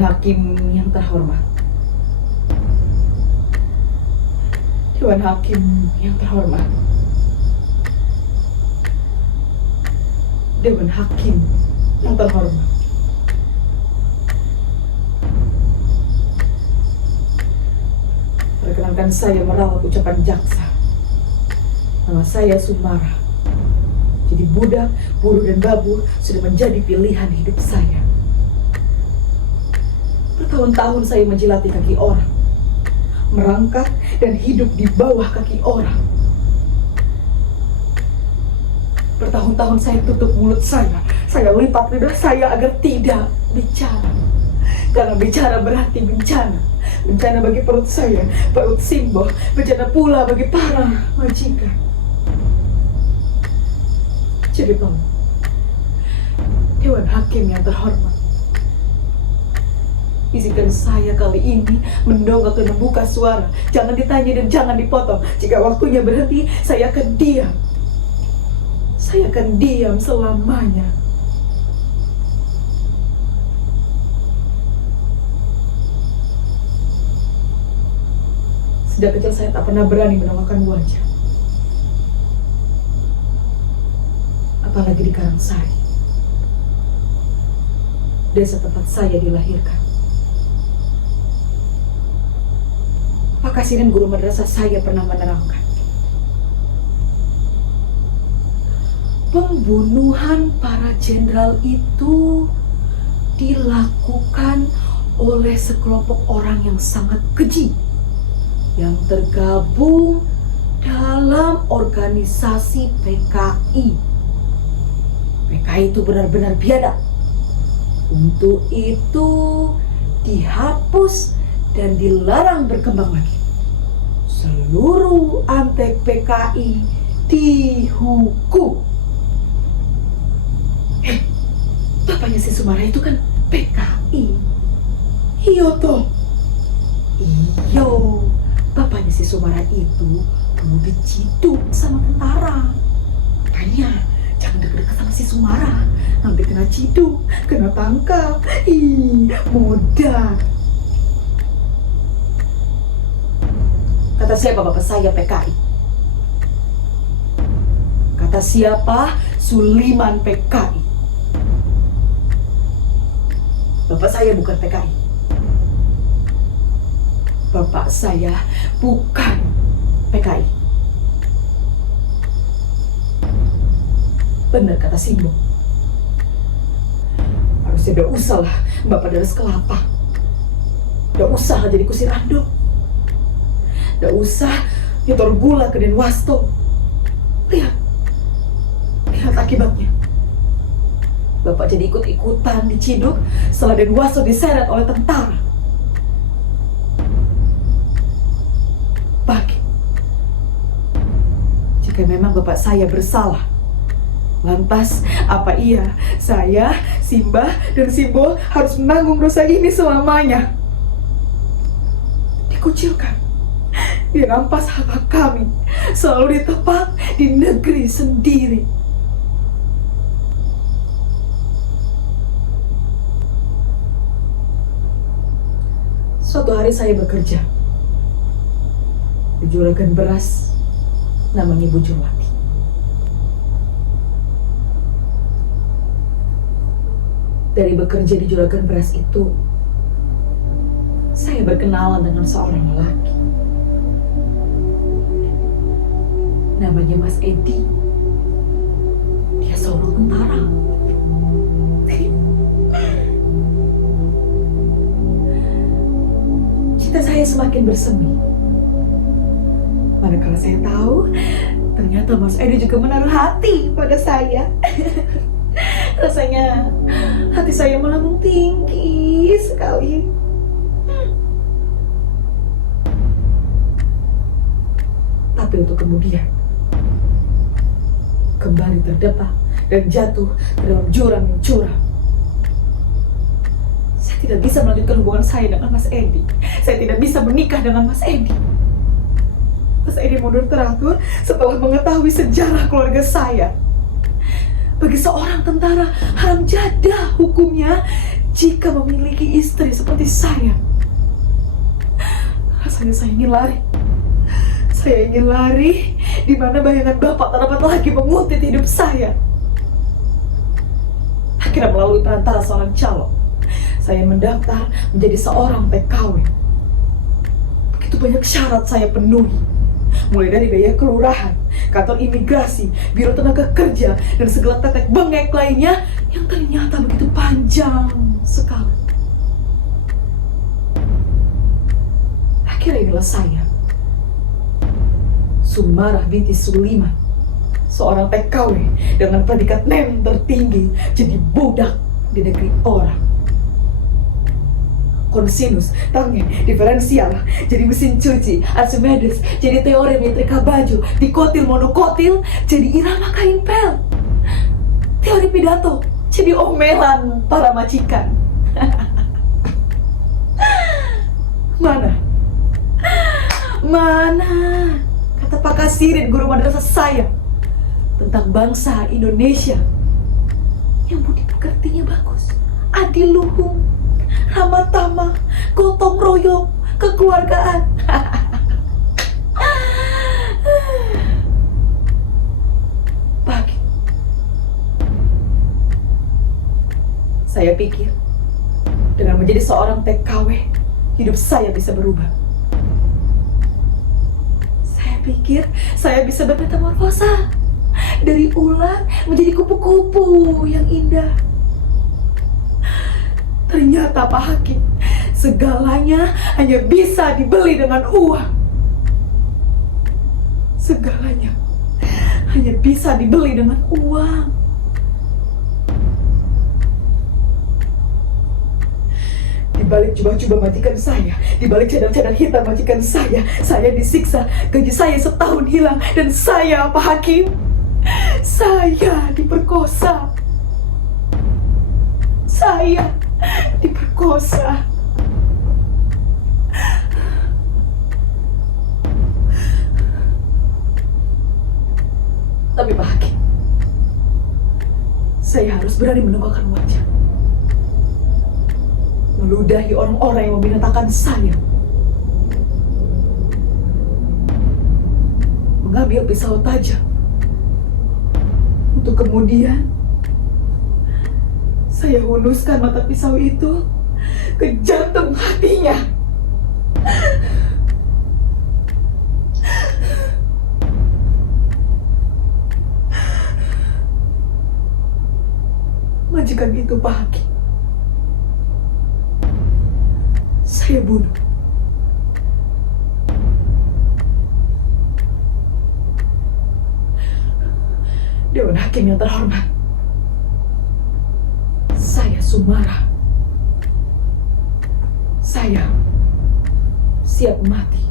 Dewan Hakim yang terhormat. Dewan Hakim yang terhormat. Dewan Hakim yang terhormat. Perkenankan saya merawat ucapan jaksa. Nama saya Sumara. Jadi budak, buruh, dan babu sudah menjadi pilihan hidup saya. Bertahun-tahun saya menjilati kaki orang, merangkak dan hidup di bawah kaki orang. Bertahun-tahun saya tutup mulut saya lipat lidah saya agar tidak bicara. Karena bicara berarti bencana. Bencana bagi perut saya, perut Simbo, bencana pula bagi para majikan. Jadi tolong, Dewan Hakim yang terhormat, izinkan saya kali ini mendongak dan membuka suara. Jangan ditanya dan jangan dipotong. Jika waktunya berhenti, saya akan diam. Saya akan diam selamanya. Sejak kecil saya tak pernah berani menongakkan wajah. Apalagi di Karangsari, desa tempat saya dilahirkan. Pak Kasiden guru madrasah saya pernah menerangkan, pembunuhan para jenderal itu dilakukan oleh sekelompok orang yang sangat keji, yang tergabung dalam organisasi PKI. PKI itu benar-benar biadab. Untuk itu dihapus dan dilarang berkembang lagi. Seluruh antek PKI dihukum. Bapaknya si Sumara itu kan PKI. Iyo toh. Iyo, bapaknya si Sumara itu dulu diciduk sama tentara. Makanya jangan deket-deket sama si Sumara. Nanti kena ciduk, kena tangkap. Modal. Kata siapa bapak saya PKI? Kata siapa Suliman PKI? Bapak saya bukan PKI. Bapak saya bukan PKI. Benar kata Simbo. Harusnya udah usah lah Bapak daras kelapa. Udah usah jadi kusir andong. Udah usah nyetor gula ke Denwasto. Lihat akibatnya. Bapak jadi ikut-ikutan diciduk setelah Denwasto diseret oleh tentara. Bagi jika memang bapak saya bersalah, lantas apa iya saya, Simbah, dan Simbo harus menanggung dosa ini selamanya? Dikucilkan, dirampas hak kami, selalu ditepang di negeri sendiri. Suatu hari saya bekerja di juragan beras namanya Bu Jurwati. Dari bekerja di juragan beras itu, saya berkenalan dengan seorang lelaki. Namanya Mas Edi. Dia seorang tentara. Cinta saya semakin bersemi. Manakala saya tahu, ternyata Mas Edi juga menaruh hati pada saya. Rasanya hati saya melambung tinggi sekali. Tapi untuk kemudian kembali terdepak dan jatuh ke dalam jurang yang curam. Saya tidak bisa melanjutkan hubungan saya dengan Mas Edi. Saya tidak bisa menikah dengan Mas Edi. Mas Edi mundur teratur setelah mengetahui sejarah keluarga saya. Bagi seorang tentara, haram jadah hukumnya jika memiliki istri seperti saya. Rasanya saya ingin lari. Saya ingin lari, di mana bayangan Bapak tak dapat lagi menguntit hidup saya. Akhirnya melalui perantara seorang calon, saya mendaftar menjadi seorang TKW. Begitu banyak syarat saya penuhi, mulai dari biaya kelurahan, kantor imigrasi, biro tenaga kerja, dan segala tetek bengek lainnya yang ternyata begitu panjang sekali. Akhirnya inilah saya, Sumarah binti Suliman, seorang TKW dengan predikat NEM tertinggi, jadi budak di negeri orang. Kosinus, tangen, diferensial, jadi mesin cuci, Archimedes, jadi teori metrika baju, dikotil monokotil, jadi irama kain pel. Teori pidato, jadi omelan para majikan. Mana kata Pak Kasirin, guru madrasah saya, tentang bangsa Indonesia yang budi pekertinya bagus, adil luhung, ramah tamah, gotong royong, kekeluargaan. Pagi, saya pikir dengan menjadi seorang TKW, hidup saya bisa berubah. Saya pikir saya bisa bermetamorfosa dari ular menjadi kupu-kupu yang indah. Ternyata Pak Hakim, segalanya hanya bisa dibeli dengan uang. Segalanya hanya bisa dibeli dengan uang. Di balik jubah-jubah majikan saya, di balik cadar-cadar hitam majikan saya disiksa, gaji saya setahun hilang, dan saya, Pak Hakim, saya diperkosa. Saya diperkosa. Tapi Pak Hakim, saya harus berani menegakkan wajah, meludahi orang-orang yang membinasakan saya, mengambil pisau tajam, untuk kemudian saya hunuskan mata pisau itu ke jantung hatinya. Majikan itu, Pak Hakim, saya bunuh. Dewan Hakim yang terhormat, saya Sumarah, saya siap mati